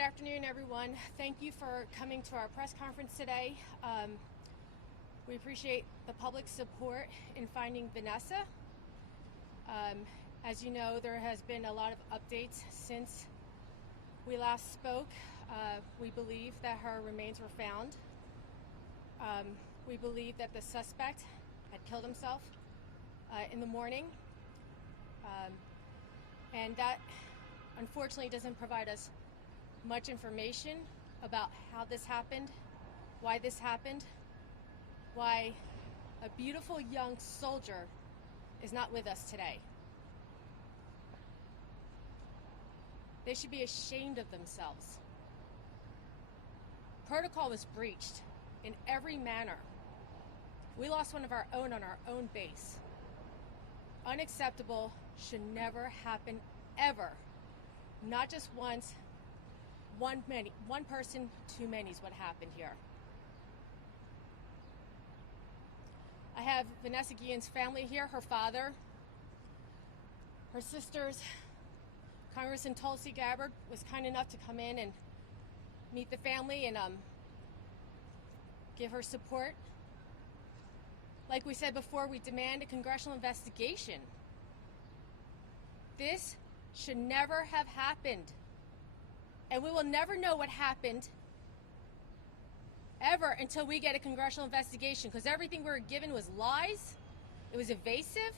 afternoon, everyone. Thank you for coming to our press conference today. We appreciate the public's support in finding Vanessa. As you know, there has been a lot of updates since we last spoke. We believe that her remains were found. We believe that the suspect had killed himself in the morning. And that unfortunately doesn't provide us much information about how this happened, why this happened, why a beautiful young soldier is not with us today. They should be ashamed of themselves. Protocol was breached in every manner. We lost one of our own on our own base. Unacceptable, should never happen ever. Not just once, one person too many is what happened here. I have Vanessa Guillen's family here, her father, her sisters. Congressman Tulsi Gabbard was kind enough to come in and meet the family and give her support. Like we said before, we demand a congressional investigation. This should never have happened. And we will never know what happened ever until we get a congressional investigation, because everything we were given was lies. It was evasive.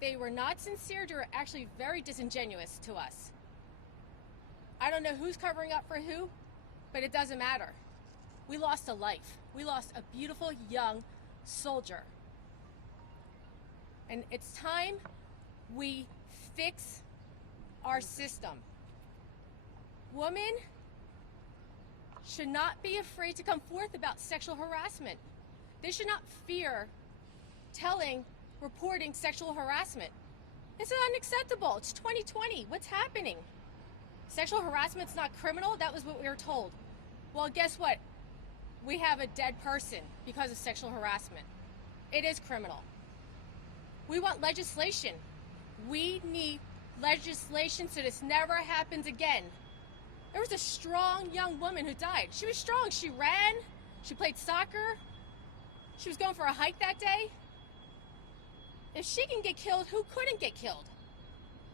They were not sincere. They were actually very disingenuous to us. I don't know who's covering up for who, but it doesn't matter. We lost a life. We lost a beautiful young soldier. And it's time we fix our system. Women should not be afraid to come forth about sexual harassment. They should not fear reporting sexual harassment. This is unacceptable. It's 2020. What's happening? Sexual harassment's not criminal? That was what we were told. Well, guess what? We have a dead person because of sexual harassment. It is criminal. We want legislation. We need legislation so this never happens again. There was a strong young woman who died. She was strong. She ran. She played soccer. She was going for a hike that day. If she can get killed, who couldn't get killed?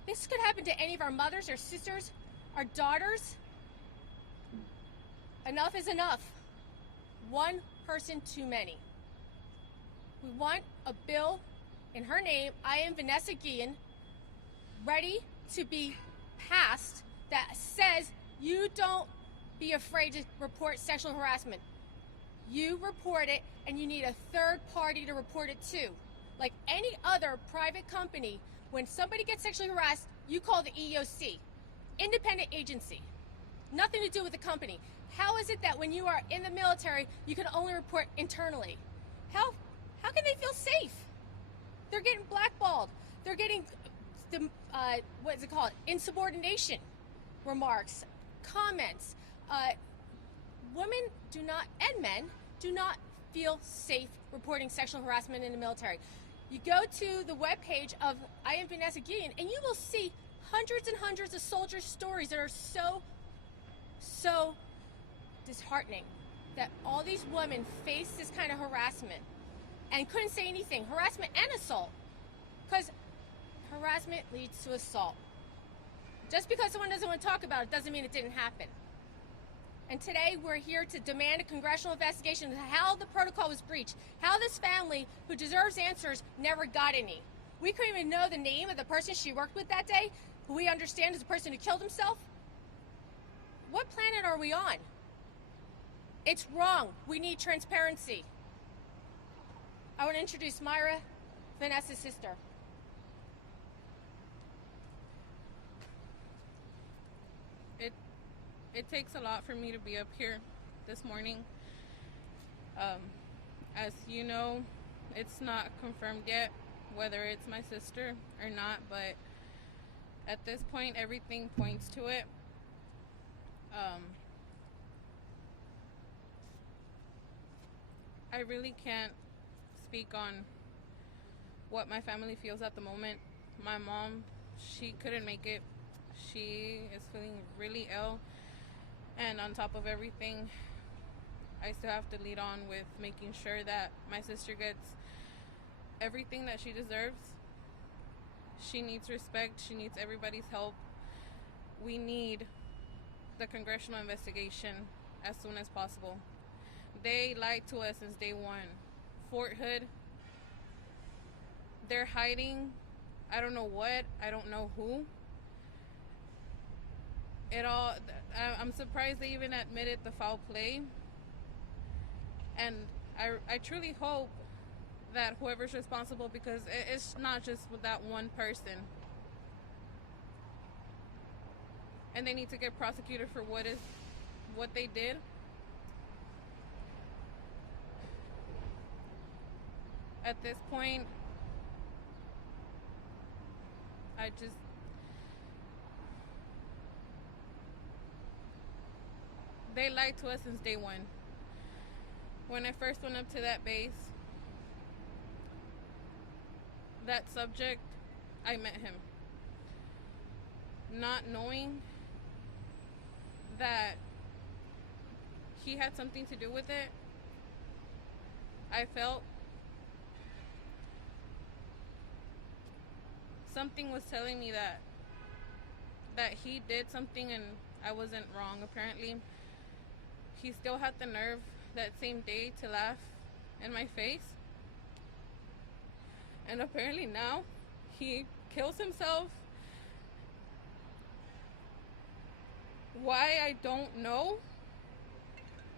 This could happen to any of our mothers, our sisters, our daughters. Enough is enough. One person too many. We want a bill in her name, I am Vanessa Guillen, ready to be passed that says you don't be afraid to report sexual harassment. You report it, and you need a third party to report it to. Like any other private company, when somebody gets sexually harassed, you call the EEOC, independent agency. Nothing to do with the company. How is it that when you are in the military, you can only report internally? How can they feel safe? They're getting blackballed. They're getting, what is it called? Insubordination remarks, comments. Women do not, and men, do not feel safe reporting sexual harassment in the military. You go to the webpage of I am Vanessa Guillen, and you will see hundreds and hundreds of soldiers' stories that are so disheartening, that all these women face this kind of harassment and couldn't say anything. Harassment and assault, because harassment leads to assault. Just because someone doesn't want to talk about it doesn't mean it didn't happen. And today we're here to demand a congressional investigation into how the protocol was breached, how this family, who deserves answers, never got any. We couldn't even know the name of the person she worked with that day, who we understand is the person who killed himself. What planet are we on? It's wrong. We need transparency. I want to introduce Myra, Vanessa's sister. It takes a lot for me to be up here this morning. As you know, it's not confirmed yet whether it's my sister or not, but at this point, everything points to it. I really can't speak on what my family feels at the moment. My mom, she couldn't make it. She is feeling really ill, and on top of everything, I still have to lead on with making sure that my sister gets everything that she deserves. She needs respect. She needs everybody's help. We need the congressional investigation as soon as possible. They lied to us since day one. Fort Hood, they're hiding. I don't know what. I don't know who. I'm surprised they even admitted the foul play. And I truly hope that whoever's responsible, because it's not just with that one person. And they need to get prosecuted for what they did. At this point, they lied to us since day one. When I first went up to that base, that subject, I met him. Not knowing that he had something to do with it, I felt something was telling me that he did something and I wasn't wrong. Apparently, he still had the nerve that same day to laugh in my face. And apparently now he kills himself. Why, I don't know.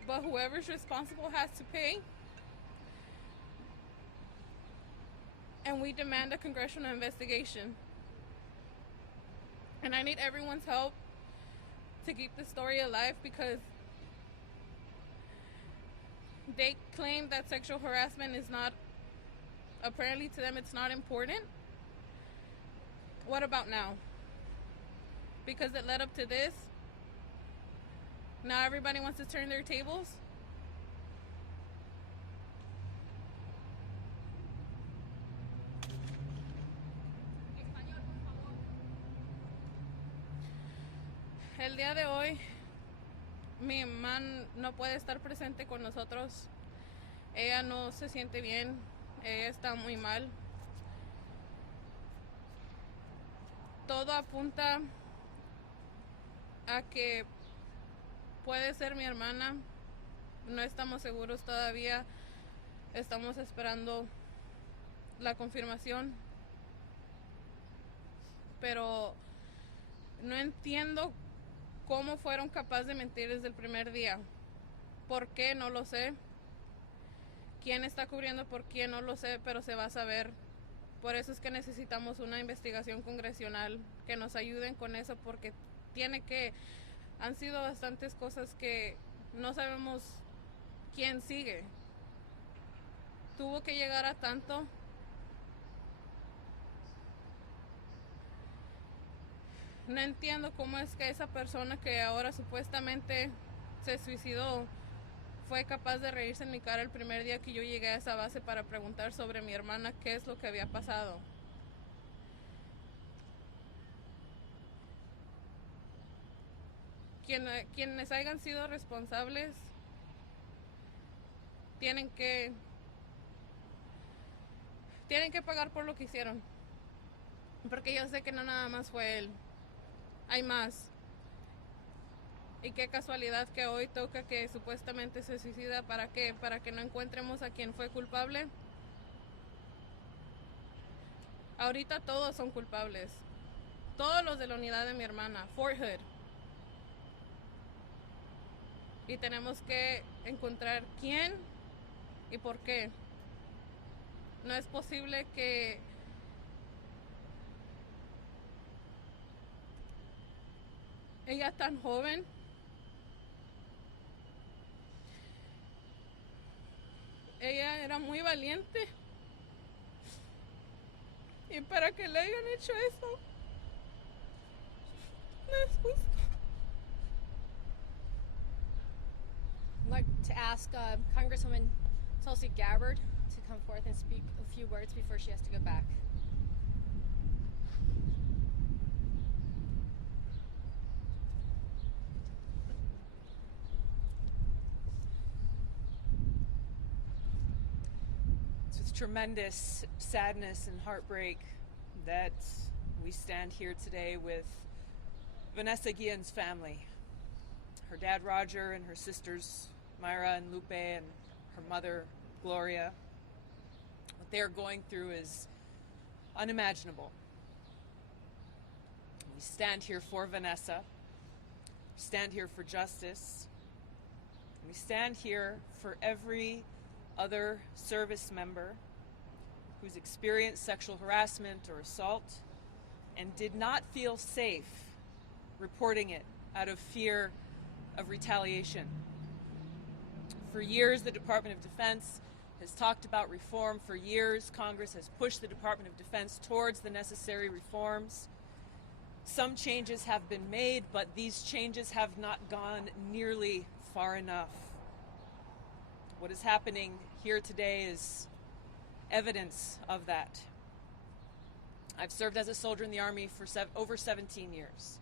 But whoever's responsible has to pay. And we demand a congressional investigation. And I need everyone's help to keep the story alive, because they claim that sexual harassment is not, apparently to them it's not important. What about now? Because it led up to this, now everybody wants to turn their tables? El día de hoy, mi mamá no puede estar presente con nosotros. Ella no se siente bien. Ella está muy mal. Todo apunta a que puede ser mi hermana. No estamos seguros todavía. Estamos esperando la confirmación. Pero no entiendo cómo fueron capaces de mentir desde el primer día. ¿Por qué? No lo sé. ¿Quién está cubriendo por quién? No lo sé, pero se va a saber. Por eso es que necesitamos una investigación congresional que nos ayuden con eso, porque han sido bastantes cosas que no sabemos quién sigue. Tuvo que llegar a tanto. No entiendo cómo es que esa persona que ahora supuestamente se suicidó fue capaz de reírse en mi cara el primer día que yo llegué a esa base para preguntar sobre mi hermana qué es lo que había pasado. Quienes hayan sido responsables tienen que pagar por lo que hicieron. Porque yo sé que no nada más fue él. Hay más. Y qué casualidad que hoy toca que supuestamente se suicida. ¿Para qué? Para que no encontremos a quien fue culpable. Ahorita todos son culpables. Todos los de la unidad de mi hermana, Fort Hood. Y tenemos que encontrar quién y por qué. No es posible que ella tan joven ella era muy valiente, y para que le hayan hecho eso no es justo. I'd like to ask Congresswoman Tulsi Gabbard to come forth and speak a few words before she has to go back. tremendous sadness and heartbreak that we stand here today with Vanessa Guillen's family. Her dad Roger and her sisters Myra and Lupe and her mother Gloria. What they're going through is unimaginable. We stand here for Vanessa. We stand here for justice. We stand here for every other service member who's experienced sexual harassment or assault and did not feel safe reporting it out of fear of retaliation. For years, the Department of Defense has talked about reform. For years, Congress has pushed the Department of Defense towards the necessary reforms. Some changes have been made, but these changes have not gone nearly far enough. What is happening here today is evidence of that. I've served as a soldier in the Army for over 17 years.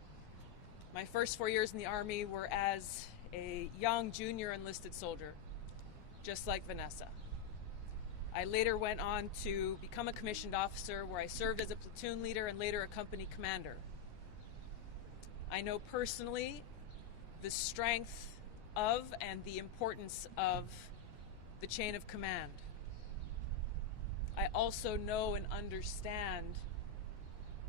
My first 4 years in the Army were as a young junior enlisted soldier, just like Vanessa. I later went on to become a commissioned officer where I served as a platoon leader and later a company commander. I know personally the strength of and the importance of the chain of command. I also know and understand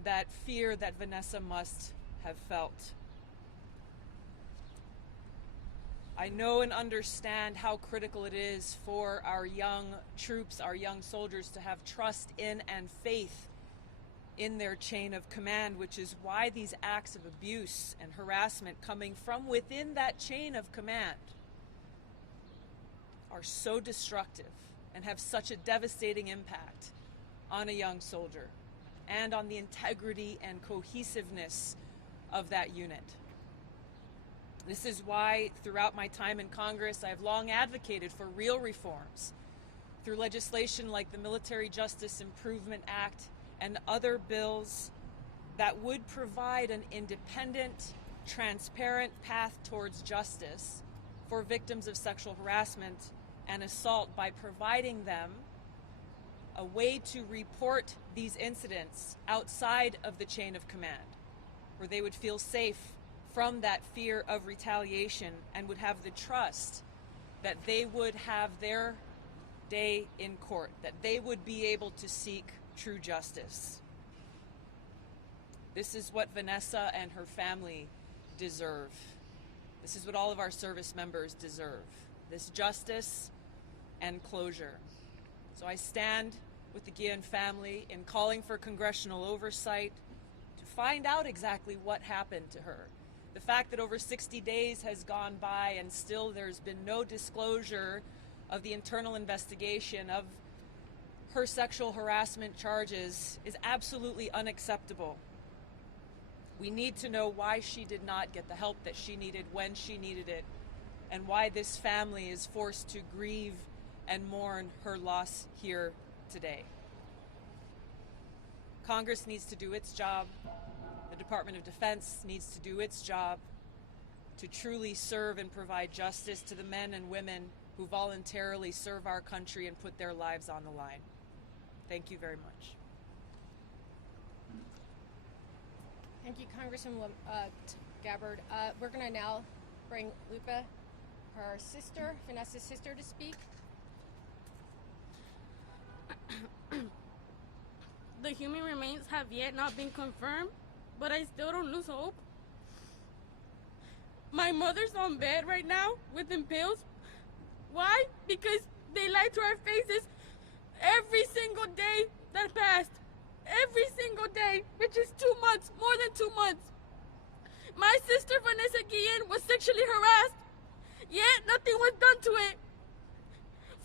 that fear that Vanessa must have felt. I know and understand how critical it is for our young troops, our young soldiers, to have trust in and faith in their chain of command, which is why these acts of abuse and harassment coming from within that chain of command are so destructive and have such a devastating impact on a young soldier and on the integrity and cohesiveness of that unit. This is why throughout my time in Congress, I've long advocated for real reforms through legislation like the Military Justice Improvement Act and other bills that would provide an independent, transparent path towards justice for victims of sexual harassment and assault by providing them a way to report these incidents outside of the chain of command, where they would feel safe from that fear of retaliation and would have the trust that they would have their day in court, that they would be able to seek true justice. This is what Vanessa and her family deserve. This is what all of our service members deserve. This justice and closure. So I stand with the Guillen family in calling for congressional oversight to find out exactly what happened to her. The fact that over 60 days has gone by and still there's been no disclosure of the internal investigation of her sexual harassment charges is absolutely unacceptable. We need to know why she did not get the help that she needed when she needed it, and why this family is forced to grieve and mourn her loss here today. Congress needs to do its job. The Department of Defense needs to do its job to truly serve and provide justice to the men and women who voluntarily serve our country and put their lives on the line. Thank you very much. Thank you, Congressman Gabbard. We're going to now bring Lupe, her sister, Vanessa's sister, to speak. The human remains have yet not been confirmed, but I still don't lose hope. My mother's on bed right now with impales. Why? Because they lied to our faces every single day that passed. Every single day, which is 2 months, more than 2 months. My sister Vanessa Guillen was sexually harassed, yet nothing was done to it.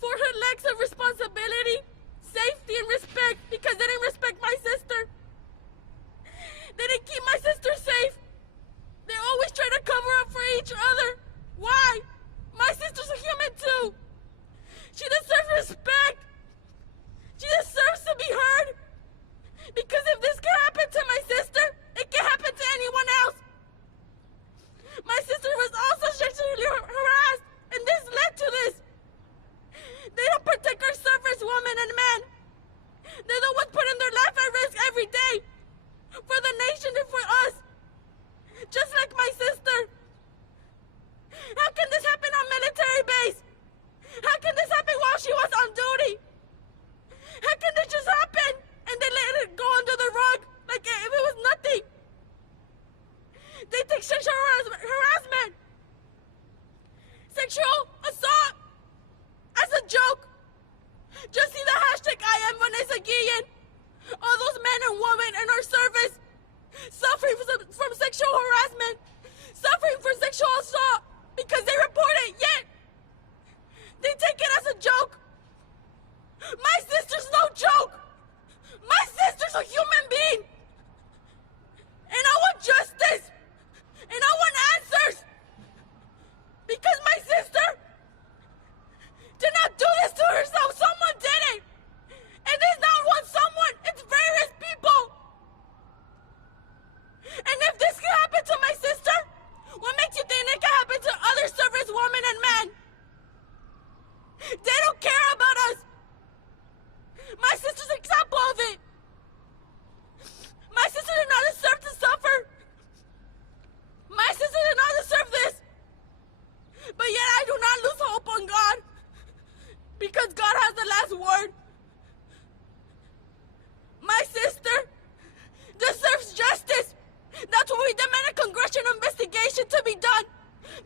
For her lacks of responsibility, safety, and respect, because they didn't respect my sister. They didn't keep my sister safe. They always try to cover up for each other. Why? My sister's a human too. She deserves respect. She deserves to be heard. Because if this can happen to my sister, it can happen to anyone else. My sister was also sexually harassed, and this led to this. They don't protect our suffrage women and men.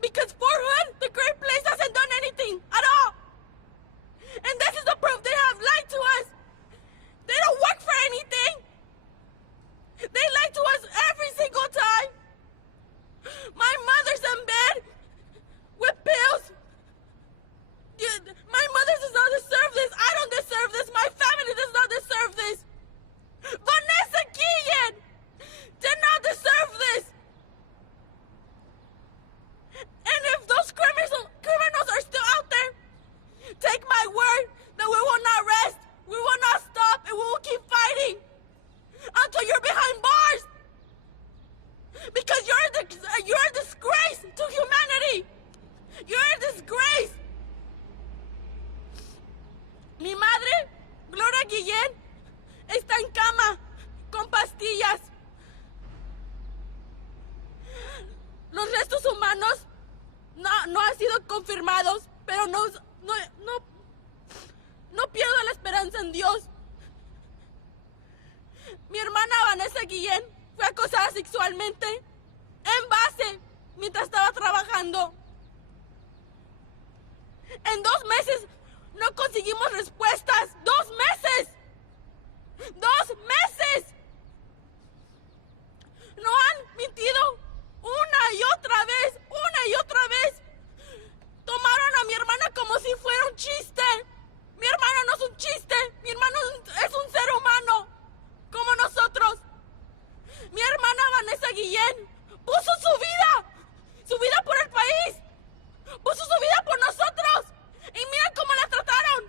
Because Fort Hood, the great place, hasn't done anything at all. And this is the proof. They have lied to us. They don't work for anything. They lie to us every single time. My mother's in bed with pills. My mother does not deserve this. I don't deserve this. My family does not deserve this. Vanessa Guillen did not deserve this. And if those criminals are still out there, take my word that we will not rest, we will not stop, and we will keep fighting until you're behind bars. Because you're a disgrace to humanity. You're a disgrace. Mi madre, Gloria Guillen, está en cama con pastillas. Los restos humanos no han sido confirmados, pero no pierdo la esperanza en Dios. Mi hermana Vanessa Guillen fue acosada sexualmente en base mientras estaba trabajando. En 2 meses no conseguimos respuestas. 2 meses. 2 meses. No han mentido una y otra vez. Tomaron a mi hermana como si fuera un chiste. Mi hermana no es un chiste. Mi hermano es un ser humano como nosotros. Mi hermana Vanessa Guillen puso su vida por el país, puso su vida por nosotros, y miren cómo la trataron.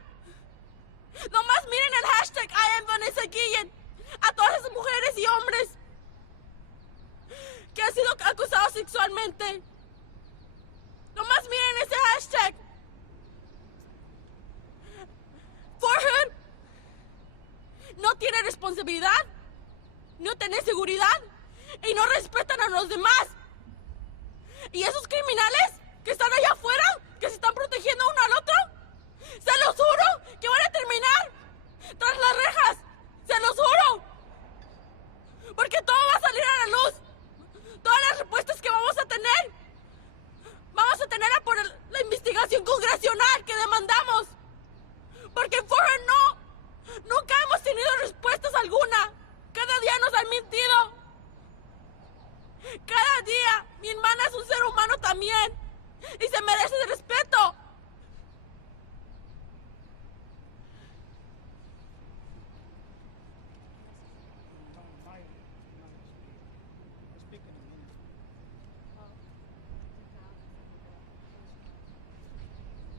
Nomás miren el hashtag I am Vanessa Guillen a todas esas mujeres y hombres que han sido acusados sexualmente. Nomás miren ese hashtag. Fort Hood no tiene responsabilidad, no tiene seguridad y no respetan a los demás. Y esos criminales que están allá afuera, que se están protegiendo uno al otro, se los juro que van a terminar tras las rejas. Se los juro. Porque todo va a salir a la luz. Todas las respuestas que vamos a tener por la investigación congresional que demandamos. Porque en Fort Hood nunca hemos tenido respuestas alguna. Cada día nos han mentido. Cada día. Mi hermana es un ser humano también. Y se merece el respeto.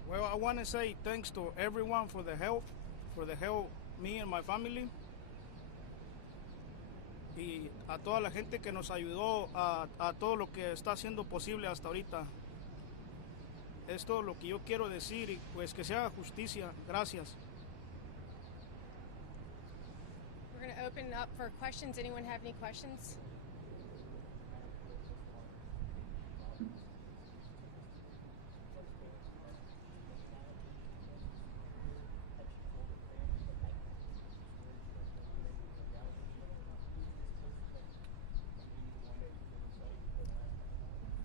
Well, I want to say thanks to everyone for the help me and my family. Y a toda la gente que nos ayudó a todo lo que está haciendo posible hasta ahorita. Es todo lo que yo quiero decir y pues que se haga justicia. Gracias. We're going to open up for questions. Anyone have any questions?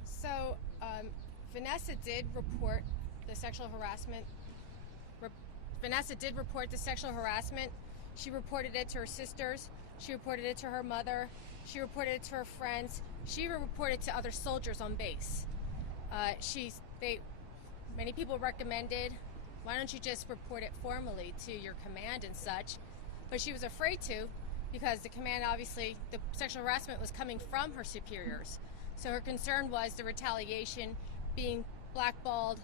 So, Vanessa did report the sexual harassment. Vanessa did report the sexual harassment. She reported it to her sisters. She reported it to her mother. She reported it to her friends. She even reported to other soldiers on base. Many people recommended, why don't you just report it formally to your command and such? But she was afraid to, because the command, obviously, the sexual harassment was coming from her superiors. So her concern was the retaliation, being blackballed,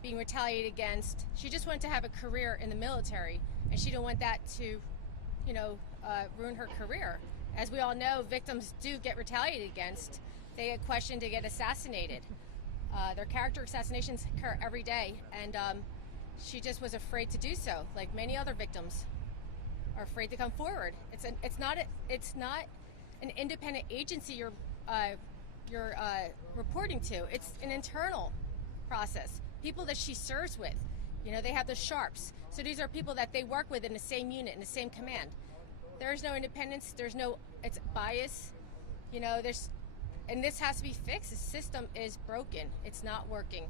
being retaliated against. She just wanted to have a career in the military, and she didn't want that to, ruin her career. As we all know, victims do get retaliated against. They get questioned, they get assassinated. Their character assassinations occur every day, and she just was afraid to do so, like many other victims are afraid to come forward. It's not an independent agency you're reporting to. It's an internal process. People that she serves with, they have the sharps. So these are people that they work with in the same unit, in the same command. There's no independence. It's bias. And this has to be fixed. The system is broken. It's not working.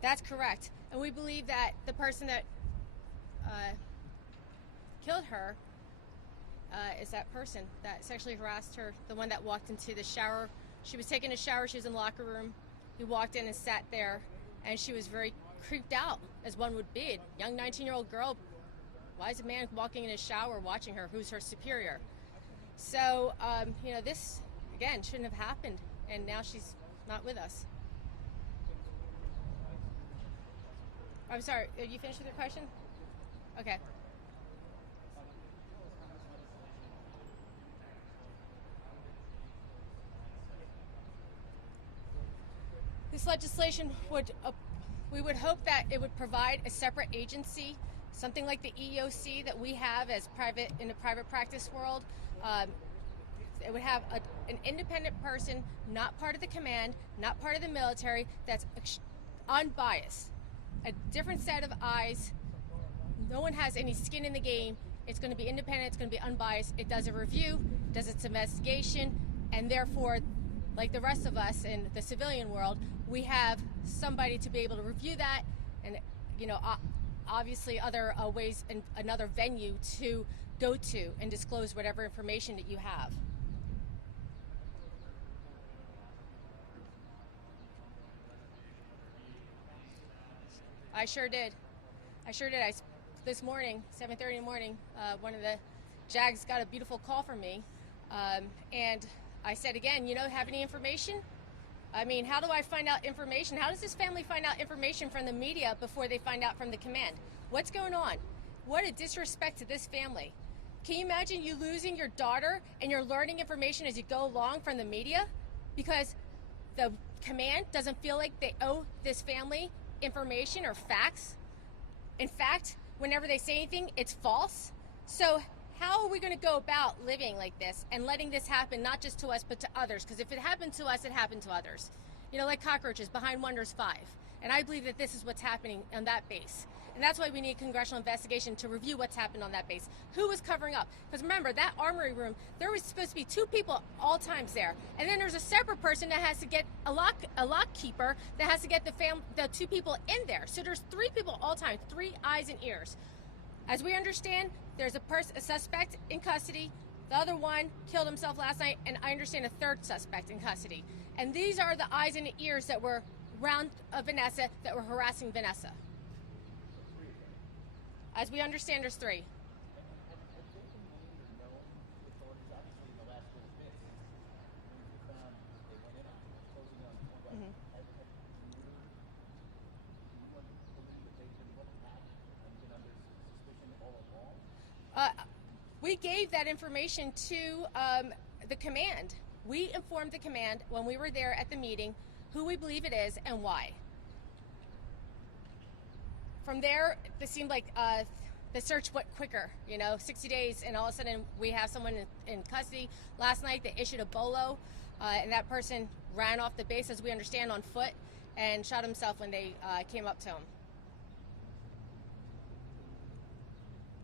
That's correct. And we believe that the person that killed her is that person that sexually harassed her, the one that walked into the shower. She was taking a shower. She was in the locker room. He walked in and sat there, and she was very creeped out, as one would be. A young 19-year-old girl. Why is a man walking in his shower watching her? Who's her superior? So, this, again, shouldn't have happened, and now she's not with us. I'm sorry, are you finished with your question? Okay. This legislation we would hope that it would provide a separate agency, something like the EEOC that we have as in the private practice world. It would have an independent person, not part of the command, not part of the military, that's unbiased. A different set of eyes. No one has any skin in the game. It's going to be independent. It's going to be unbiased. It does a review, does its investigation, and therefore, like the rest of us in the civilian world, we have somebody to be able to review that, and obviously other ways and another venue to go to and disclose whatever information that you have. I sure did. This morning, 7:30 in the morning, one of the JAGs got a beautiful call from me, and I said again, have any information? I mean, how do I find out information? How does this family find out information from the media before they find out from the command? What's going on? What a disrespect to this family. Can you imagine you losing your daughter and you're learning information as you go along from the media because the command doesn't feel like they owe this family information or facts? In fact, whenever they say anything, it's false. So how are we going to go about living like this and letting this happen not just to us but to others? Because if it happened to us, it happened to others. Like cockroaches behind Wonders 5. And I believe that this is what's happening on that base. And that's why we need congressional investigation to review what's happened on that base. Who was covering up? Because remember, that armory room, there was supposed to be 2 people all times there. And then there's a separate person that has to get a lock keeper that has to get the 2 people in there. So there's 3 people all time, 3 eyes and ears. As we understand, there's a suspect in custody. The other one killed himself last night, and I understand a 3rd suspect in custody. And these are the eyes and the ears that were around Vanessa, that were harassing Vanessa. As we understand, there's 3. We gave that information to the command. We informed the command when we were there at the meeting who we believe it is and why. From there, it seemed like the search went quicker, 60 days, and all of a sudden we have someone in custody. Last night they issued a bolo, and that person ran off the base, as we understand, on foot, and shot himself when they came up to him.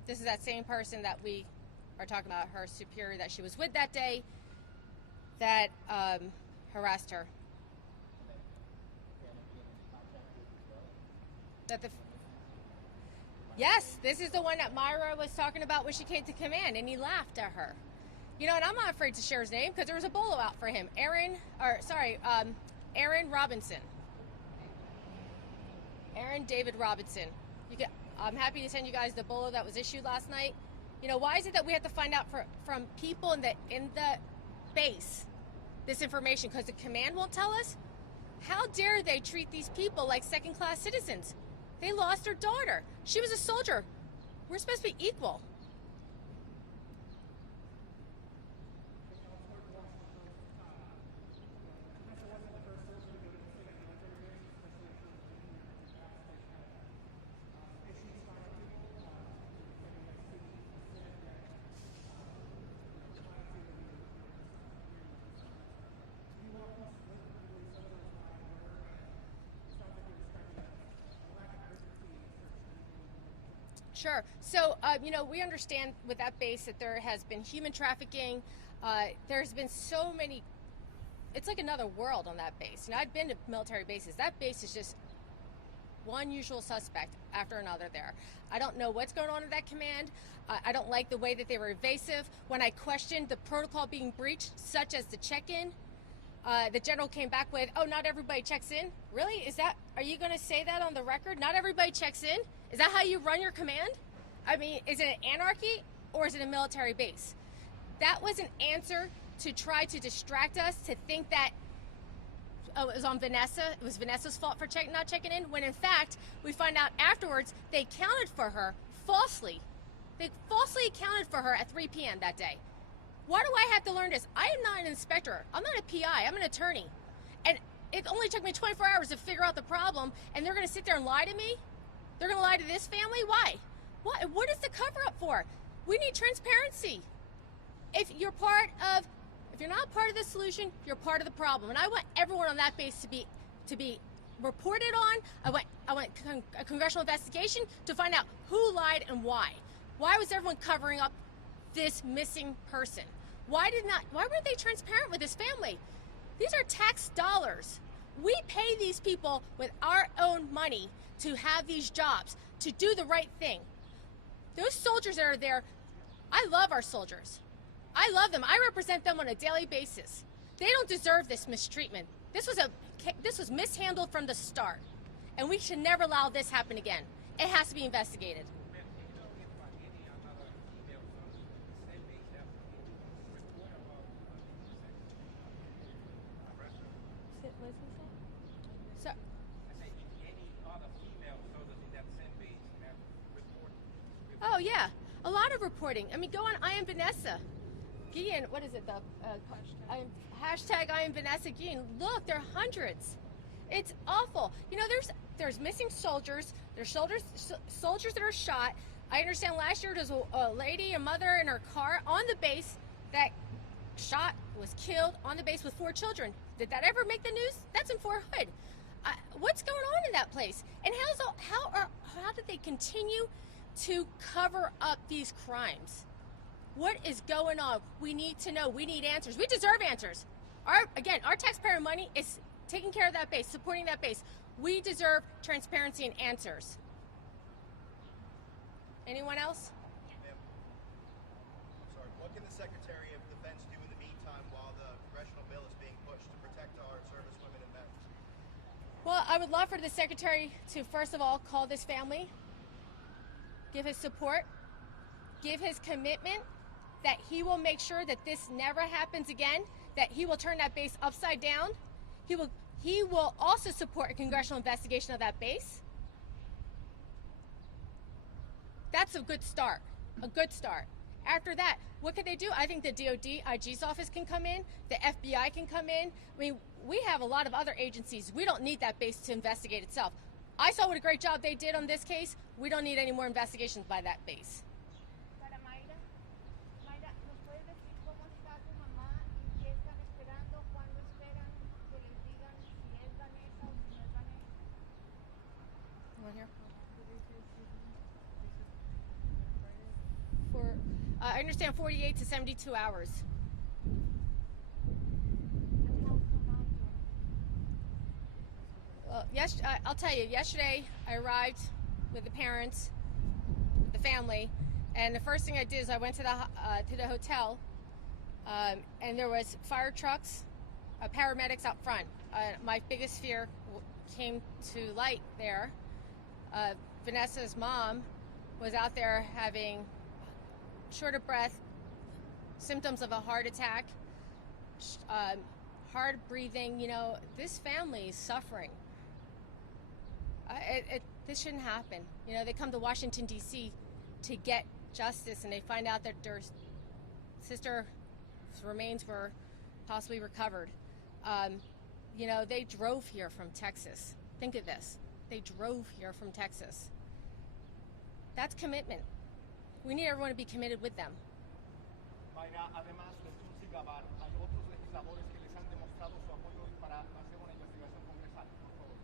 This is that same person that we are talking about, her superior that she was with that day, that harassed her. Yes, this is the one that Myra was talking about when she came to command, and he laughed at her. And I'm not afraid to share his name because there was a bolo out for him. Aaron Robinson. Aaron David Robinson. I'm happy to send you guys the bolo that was issued last night. Why is it that we have to find out from people in the base this information? Because the command won't tell us? How dare they treat these people like second-class citizens? They lost their daughter. She was a soldier. We're supposed to be equal. Sure. So, we understand with that base that there has been human trafficking. There's been so many. It's like another world on that base. I've been to military bases. That base is just one usual suspect after another there. I don't know what's going on in that command. I don't like the way that they were evasive. When I questioned the protocol being breached, such as the check-in, the general came back with, "Oh, not everybody checks in." Really? Are you going to say that on the record? Not everybody checks in? Is that how you run your command? I mean, is it an anarchy or is it a military base? That was an answer to try to distract us to think that it was on Vanessa. It was Vanessa's fault for not checking in, when in fact, we find out afterwards they counted for her falsely. They falsely accounted for her at 3 p.m. that day. Why do I have to learn this? I am not an inspector. I'm not a PI. I'm an attorney. And it only took me 24 hours to figure out the problem, and they're going to sit there and lie to me? They're going to lie to this family? Why? What is the cover-up for? We need transparency. If you're not part of the solution, you're part of the problem. And I want everyone on that base to be reported on. I want a congressional investigation to find out who lied and why. Why was everyone covering up this missing person? Why weren't they transparent with this family? These are tax dollars. We pay these people with our own money to have these jobs, to do the right thing. Those soldiers that are there, I love our soldiers. I love them. I represent them on a daily basis. They don't deserve this mistreatment. This was mishandled from the start, and we should never allow this happen again. It has to be investigated. So, oh yeah, a lot of reporting. I mean, go on I am Vanessa Guillen. What is it? Hashtag I am Vanessa Guillen. Look, there are hundreds. It's awful. There's missing soldiers. There's soldiers that are shot. I understand last year there's a lady, a mother in her car on the base that was killed on the base with 4 children. Did that ever make the news? That's in Fort Hood. What's going on in that place? And how did they continue to cover up these crimes? What is going on? We need to know. We need answers. We deserve answers. Our taxpayer money is taking care of that base, supporting that base. We deserve transparency and answers. Anyone else? Ma'am, I'm sorry. What can the Secretary of Defense do in the meantime while the congressional bill is being pushed to protect our service women and men? Well, I would love for the Secretary to, first of all, call this family, give his support, give his commitment that he will make sure that this never happens again, that he will turn that base upside down. He will also support a congressional investigation of that base. That's a good start. A good start. After that, what could they do? I think the DOD, IG's office can come in. The FBI can come in. I mean, we have a lot of other agencies. We don't need that base to investigate itself. I saw what a great job they did on this case. We don't need any more investigations by that base. Para Mayra, ¿nos puedes decir cómo está tu mamá y qué están esperando? ¿Cuándo esperan que les digan si es Vanessa o si no es Vanessa? You want here? I understand 48 to 72 hours. And how's the mom doing? Well, I'll tell you, yesterday I arrived with the parents, the family, and the first thing I did is I went to the hotel, and there was fire trucks, paramedics out front. My biggest fear came to light there. Vanessa's mom was out there having short of breath, symptoms of a heart attack, hard breathing. This family is suffering. This shouldn't happen. They come to Washington, D.C. to get justice, and they find out that their sister's remains were possibly recovered. They drove here from Texas. Think of this. They drove here from Texas. That's commitment. We need everyone to be committed with them. Mayra, además de Tulsi Gabbard, hay otros legisladores que les han demostrado su apoyo para hacer una investigación congresal. Por favor.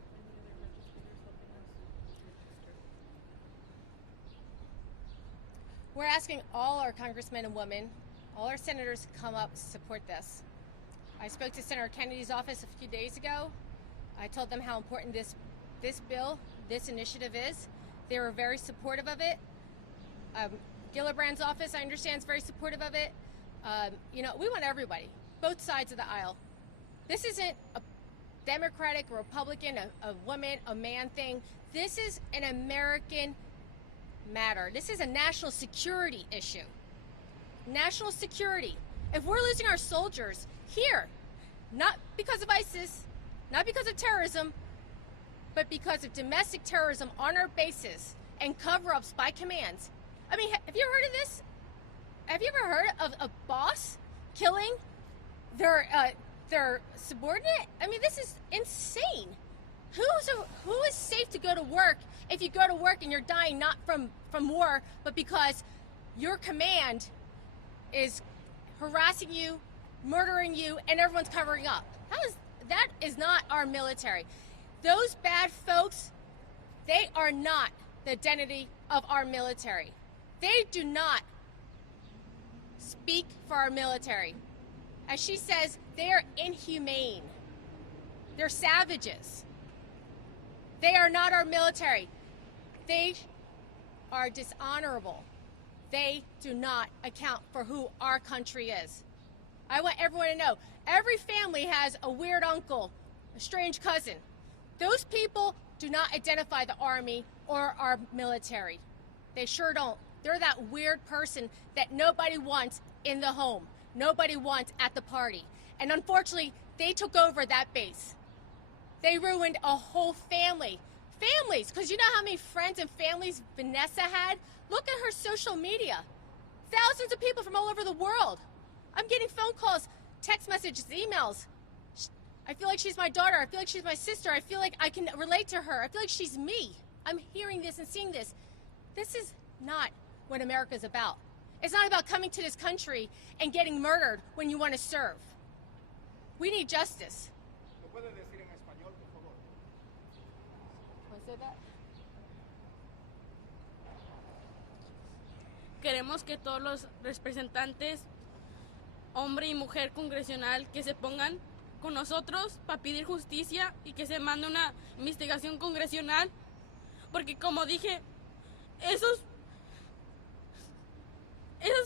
asking all our congressmen and women, all our senators to come up to support this. I spoke to Senator Kennedy's office a few days ago. I told them how important this bill, this initiative is. They were very supportive of it. Gillibrand's office, I understand, is very supportive of it. You know, we want everybody, both sides of the aisle. This isn't a Democratic or Republican, a woman, a man thing. This is an American matter. This is a national security issue. National security. If we're losing our soldiers here, not because of ISIS, not because of terrorism, but because of domestic terrorism on our bases and cover-ups by commands. I mean, have you heard of this? Have you ever heard of a boss killing their subordinate? I mean, this is insane. Who is safe to go to work if you go to work and you're dying not from war, but because your command is harassing you, murdering you, and everyone's covering up? That is not our military. Those bad folks, they are not the identity of our military. They do not speak for our military. As she says, they are inhumane. They're savages. They are not our military. They are dishonorable. They do not account for who our country is. I want everyone to know, every family has a weird uncle, a strange cousin. Those people do not identify the Army or our military. They sure don't. They're that weird person that nobody wants in the home. Nobody wants at the party. And unfortunately, they took over that base. They ruined a whole family. Families, because you know how many friends and families Vanessa had? Look at her social media. Thousands of people from all over the world. I'm getting phone calls, text messages, emails. I feel like she's my daughter. I feel like she's my sister. I feel like I can relate to her. I feel like she's me. I'm hearing this and seeing this. This is not what America's about. It's not about coming to this country and getting murdered when you want to serve. We need justice. ¿Lo puede decir en español, por favor? Want to say that? Queremos que todos los representantes, hombre y mujer congresional, que se pongan con nosotros para pedir justicia y que se mande una investigación congresional, porque como dije, esas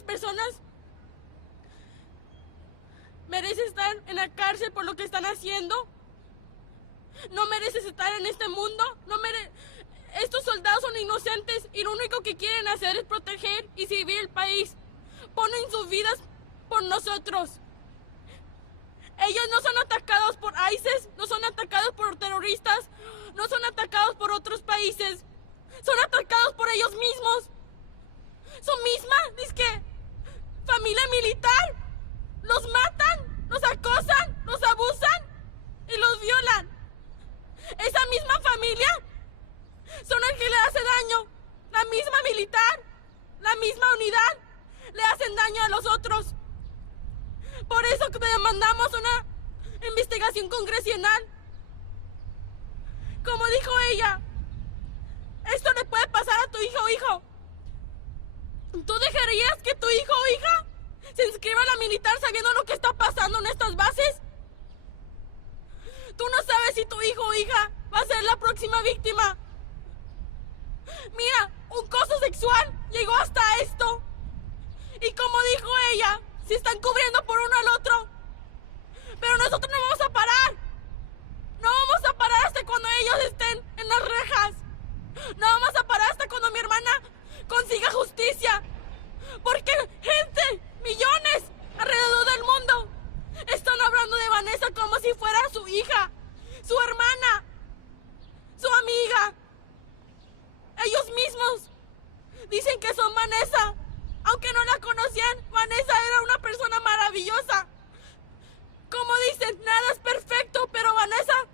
personas merecen estar en la cárcel por lo que están haciendo. No mereces estar en este mundo. Estos soldados son inocentes y lo único que quieren hacer es proteger y servir el país. Ponen sus vidas por nosotros. Ellos no son atacados por ISIS, no son atacados por terroristas, no son atacados por otros países. Son atacados por ellos mismos. Su misma, dizque, familia militar. Los matan, los acosan, los abusan y los violan. Esa misma familia son el que le hace daño. La misma militar, la misma unidad, le hacen daño a los otros. Por eso que demandamos una investigación congresional. Como dijo ella, esto le puede pasar a tu hijo o hijo. ¿Tú dejarías que tu hijo o hija se inscriba a la militar sabiendo lo que está pasando en estas bases? Tú no sabes si tu hijo o hija va a ser la próxima víctima. Mira, un acoso sexual llegó hasta esto. Y como dijo ella, se están cubriendo por uno al otro. Pero nosotros no vamos a parar. No vamos a parar hasta cuando ellos estén en las rejas. No vamos a parar hasta cuando mi hermana consiga justicia. Porque gente, millones alrededor del mundo, están hablando de Vanessa como si fuera su hija, su hermana, su amiga. Ellos mismos dicen que son Vanessa. Aunque no la conocían, Vanessa era una persona maravillosa. Como dicen, nada es perfecto, pero Vanessa,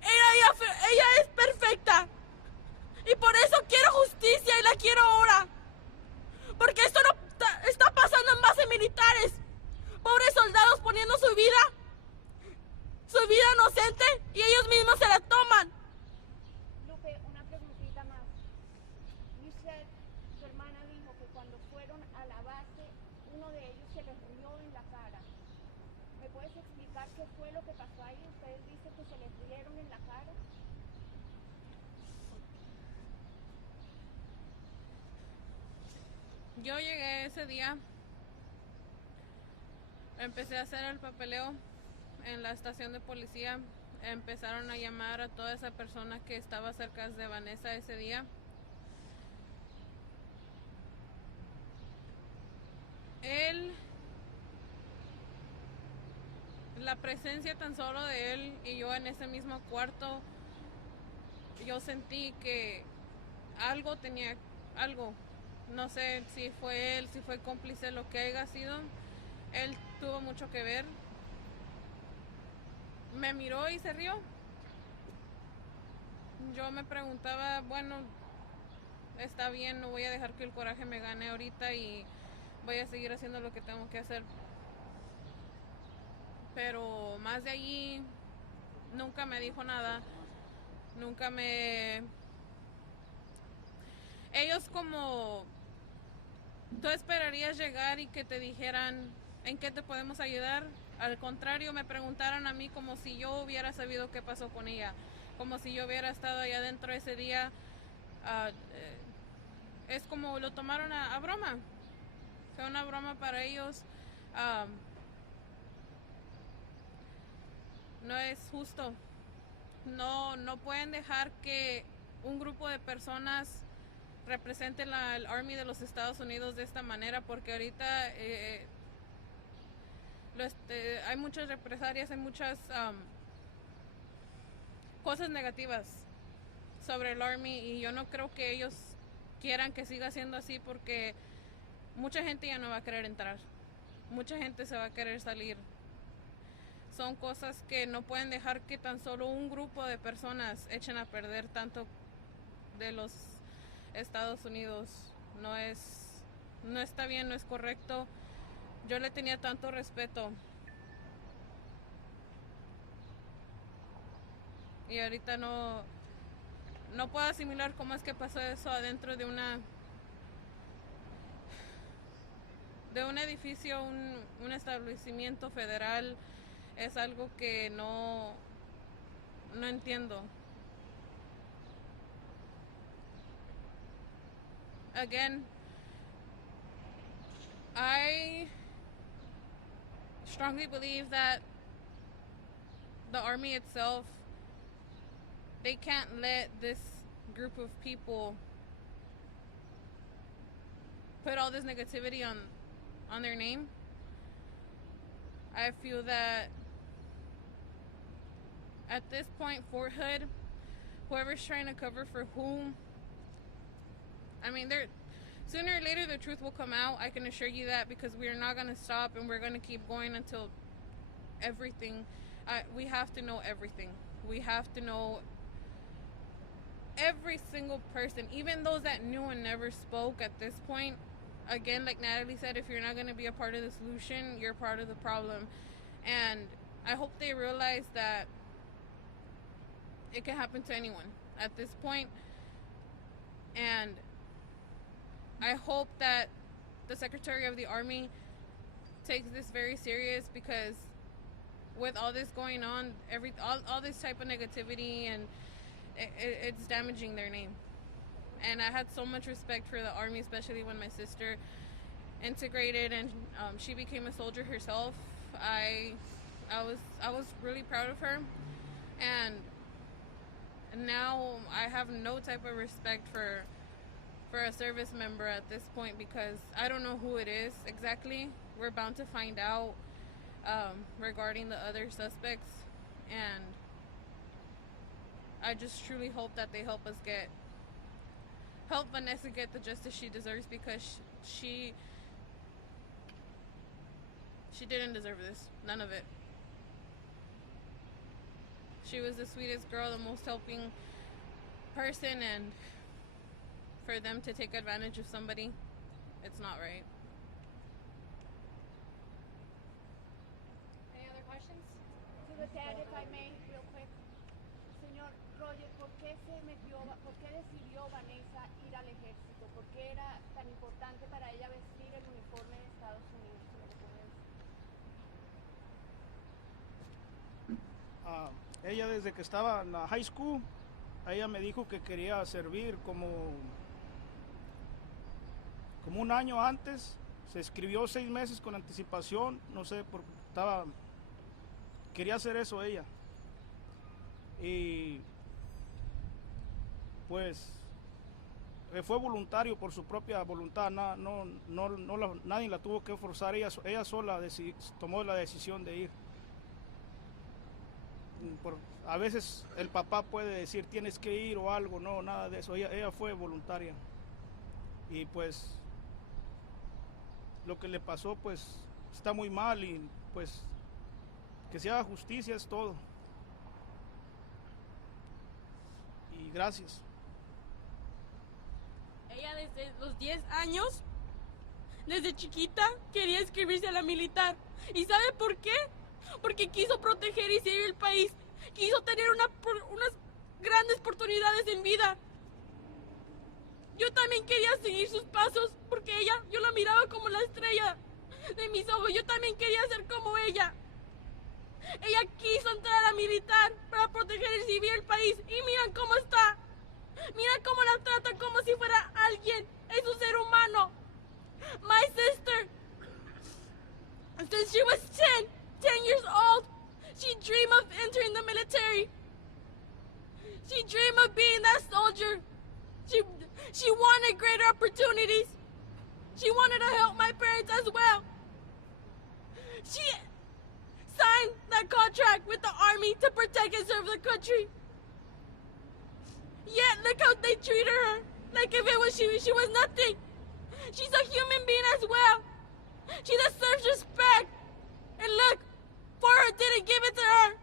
ella es perfecta. Y por eso quiero justicia y la quiero ahora. Porque esto no está pasando en bases militares. Pobres soldados poniendo su vida inocente, y ellos mismos se la toman. Lupe, una preguntita más. You said, su hermana dijo que cuando a la base, uno de ellos se les rió en la cara. ¿Me puedes explicar qué fue lo que pasó ahí? Ustedes dicen que se les rieron en la cara. Yo llegué ese día, empecé a hacer el papeleo en la estación de policía, empezaron a llamar a toda esa persona que estaba cerca de Vanessa ese día. La presencia tan solo de él y yo en ese mismo cuarto, yo sentí que algo, no sé si fue él, si fue cómplice, lo que haya sido, él tuvo mucho que ver. Me miró y se rió. Yo me preguntaba, bueno, está bien, no voy a dejar que el coraje me gane ahorita y voy a seguir haciendo lo que tengo que hacer. Pero más de allí, nunca me dijo nada. Nunca me... Ellos como... Tú esperarías llegar y que te dijeran en qué te podemos ayudar. Al contrario, me preguntaron a mí como si yo hubiera sabido qué pasó con ella. Como si yo hubiera estado allá adentro ese día. Es como lo tomaron a broma. Fue una broma para ellos. No es justo. No pueden dejar que un grupo de personas representen al Army de los Estados Unidos de esta manera, porque ahorita hay muchas represalias, hay muchas cosas negativas sobre el Army, y yo no creo que ellos quieran que siga siendo así, porque mucha gente ya no va a querer entrar, mucha gente se va a querer salir. Son cosas que no pueden dejar que tan solo un grupo de personas echen a perder tanto de los Estados Unidos. No está bien, no es correcto. Yo le tenía tanto respeto. Y ahorita no puedo asimilar cómo es que pasó eso adentro de un edificio, un establecimiento federal. Es algo que no entiendo. Again, I strongly believe that the Army itself, they can't let this group of people put all this negativity on their name. I feel that at this point, Fort Hood, whoever's trying to cover for whom, I mean, sooner or later the truth will come out. I can assure you that, because we are not going to stop, and we're going to keep going until everything. We have to know everything. We have to know every single person, even those that knew and never spoke at this point. Again, like Natalie said, if you're not going to be a part of the solution, you're part of the problem. And I hope they realize that it can happen to anyone at this point. And I hope that the Secretary of the Army takes this very serious, because with all this going on, all this type of negativity, and it's damaging their name. And I had so much respect for the Army, especially when my sister integrated and she became a soldier herself. I was really proud of her, and now I have no type of respect for a service member at this point, because I don't know who it is exactly. We're bound to find out regarding the other suspects, and I just truly hope that they help Vanessa get the justice she deserves, because she didn't deserve this. None of it. She was the sweetest girl, the most helping person, and for them to take advantage of somebody, it's not right. Any other questions? To the dad, if I may, real quick. Señor Señor Roger, ¿por qué decidió Vanessa ir al ejército? ¿Por qué era tan importante para ella vestir el uniforme de Estados Unidos? ¿Se lo puede decir? Ella desde que estaba en la high school, ella me dijo que quería servir como un año antes. Se escribió 6 meses con anticipación, no sé, porque quería hacer eso ella. Y pues fue voluntario por su propia voluntad, nadie la tuvo que forzar, ella sola tomó la decisión de ir. A veces el papá puede decir tienes que ir o algo, no, nada de eso, ella fue voluntaria. Y pues lo que le pasó pues está muy mal y pues que se haga justicia es todo. Y gracias. Ella desde los 10 años, desde chiquita, quería inscribirse a la militar. ¿Y sabe por qué? Porque quiso proteger y servir el país. Quiso tener unas grandes oportunidades en vida. Yo también quería seguir sus pasos porque yo la miraba como la estrella de mis ojos. Yo también quería ser como ella. Ella quiso entrar a la militar para proteger y servir el país. Y miren cómo está. Mira cómo la tratan como si fuera alguien. Es un ser humano. My sister, since she was 10 years old, she dreamed of entering the military. She dreamed of being that soldier. She wanted greater opportunities. She wanted to help my parents as well. She signed that contract with the army to protect and serve the country. Yet look how they treated her, like if it was she was nothing. She's a human being as well. She deserves respect. And look, Farah didn't give it to her.